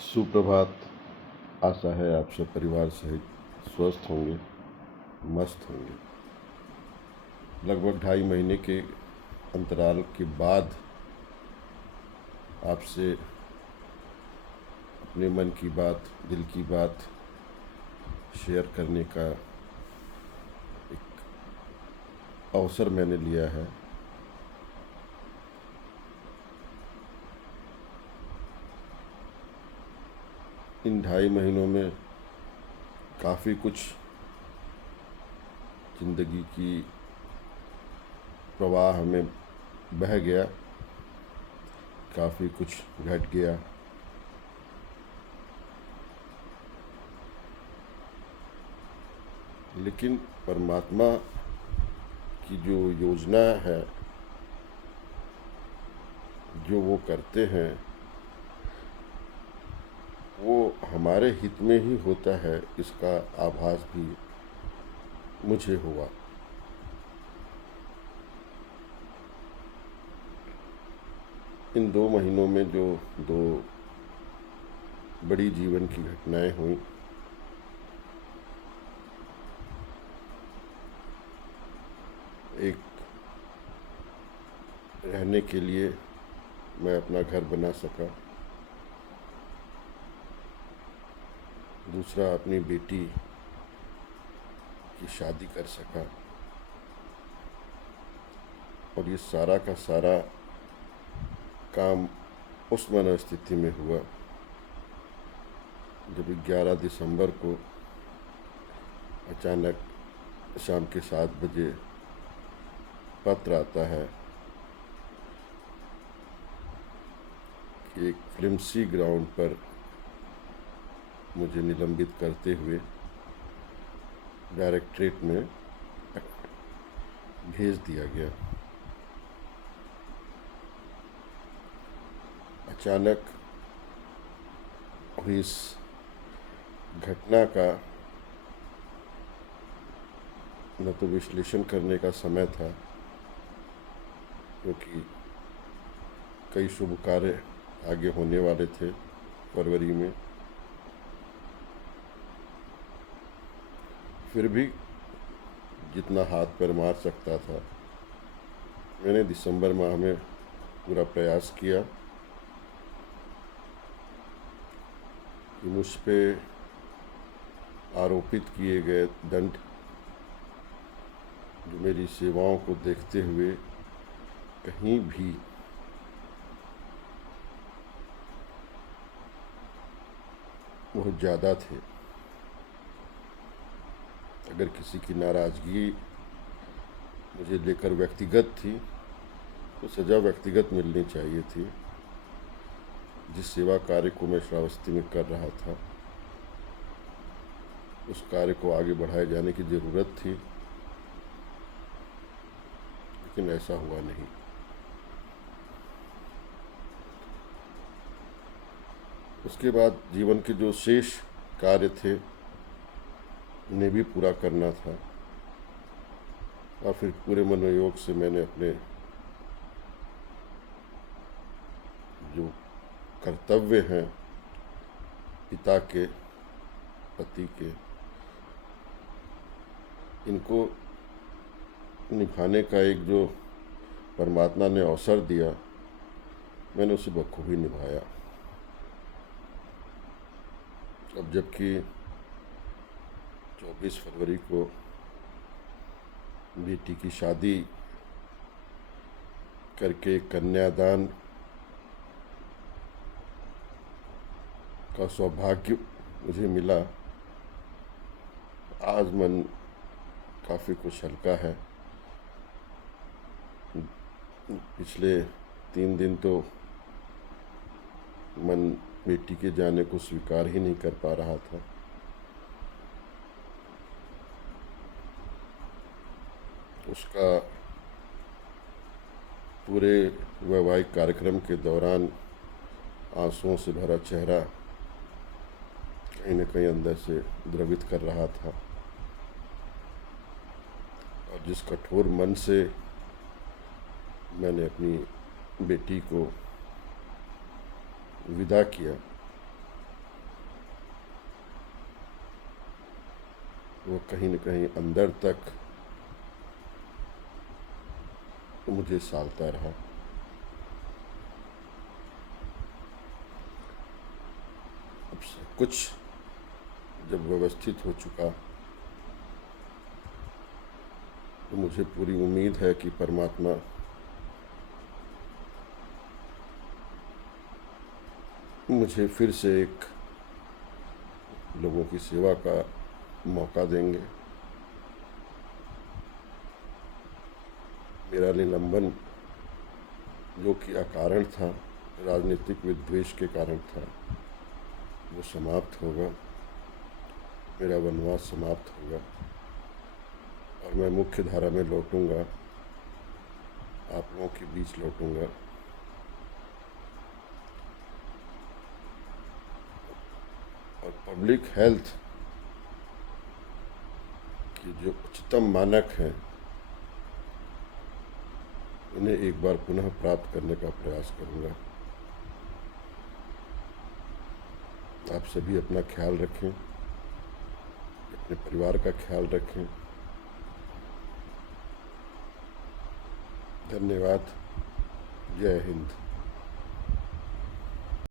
सुप्रभात। आशा है आप सब परिवार सहित स्वस्थ होंगे, मस्त होंगे। लगभग 2.5 महीने के अंतराल के बाद आपसे अपने मन की बात, दिल की बात शेयर करने का एक अवसर मैंने लिया है। इन 2.5 महीनों में काफ़ी कुछ ज़िंदगी की प्रवाह में बह गया, काफ़ी कुछ घट गया। लेकिन परमात्मा की जो योजना है, जो वो करते हैं, वो हमारे हित में ही होता है, इसका आभास भी मुझे हुआ। इन 2 महीनों में जो 2 बड़ी जीवन की घटनाएं हुई, एक रहने के लिए मैं अपना घर बना सका, दूसरा अपनी बेटी की शादी कर सका, और ये सारा का सारा काम उस मनोस्थिति में हुआ जब 11 दिसंबर को अचानक शाम के 7 बजे पत्र आता है कि एक फिल्मसी ग्राउंड पर मुझे निलंबित करते हुए डायरेक्टरेट में भेज दिया गया। अचानक हुई इस घटना का न तो विश्लेषण करने का समय था, क्योंकि कई शुभ कार्य आगे होने वाले थे फरवरी में। फिर भी जितना हाथ पैर मार सकता था, मैंने दिसंबर माह में पूरा प्रयास किया कि मुझ पे आरोपित किए गए दंड, जो मेरी सेवाओं को देखते हुए कहीं भी बहुत ज़्यादा थे। अगर किसी की नाराज़गी मुझे लेकर व्यक्तिगत थी, तो सज़ा व्यक्तिगत मिलनी चाहिए थी। जिस सेवा कार्य को मैं श्रावस्ती में कर रहा था, उस कार्य को आगे बढ़ाए जाने की ज़रूरत थी, लेकिन ऐसा हुआ नहीं। उसके बाद जीवन के जो शेष कार्य थे, उन्हें भी पूरा करना था, और फिर पूरे मनोयोग से मैंने अपने जो कर्तव्य हैं पिता के, पति के, इनको निभाने का एक जो परमात्मा ने अवसर दिया, मैंने उसे बखूबी निभाया। अब जबकि 24 फरवरी को बेटी की शादी करके कन्यादान का सौभाग्य मुझे मिला, आज मन काफ़ी कुछ हल्का है। पिछले 3 दिन तो मन बेटी के जाने को स्वीकार ही नहीं कर पा रहा था। उसका पूरे वैवाहिक कार्यक्रम के दौरान आंसुओं से भरा चेहरा कहीं न कहीं अंदर से द्रवित कर रहा था, और जिस कठोर मन से मैंने अपनी बेटी को विदा किया, वो कहीं न कहीं अंदर तक मुझे सालता रहा। अब सब कुछ जब व्यवस्थित हो चुका तो मुझे पूरी उम्मीद है कि परमात्मा मुझे फिर से एक लोगों की सेवा का मौका देंगे। मेरा निलंबन जो कि अकारण था, राजनीतिक विद्वेष के कारण था, वो समाप्त होगा। मेरा वनवास समाप्त होगा और मैं मुख्य धारा में लौटूंगा, आप लोगों के बीच लौटूंगा। और पब्लिक हेल्थ के जो उच्चतम मानक हैं उन्हें एक बार पुनः प्राप्त करने का प्रयास करूंगा। आप सभी अपना ख्याल रखें, अपने परिवार का ख्याल रखें। धन्यवाद। जय हिंद।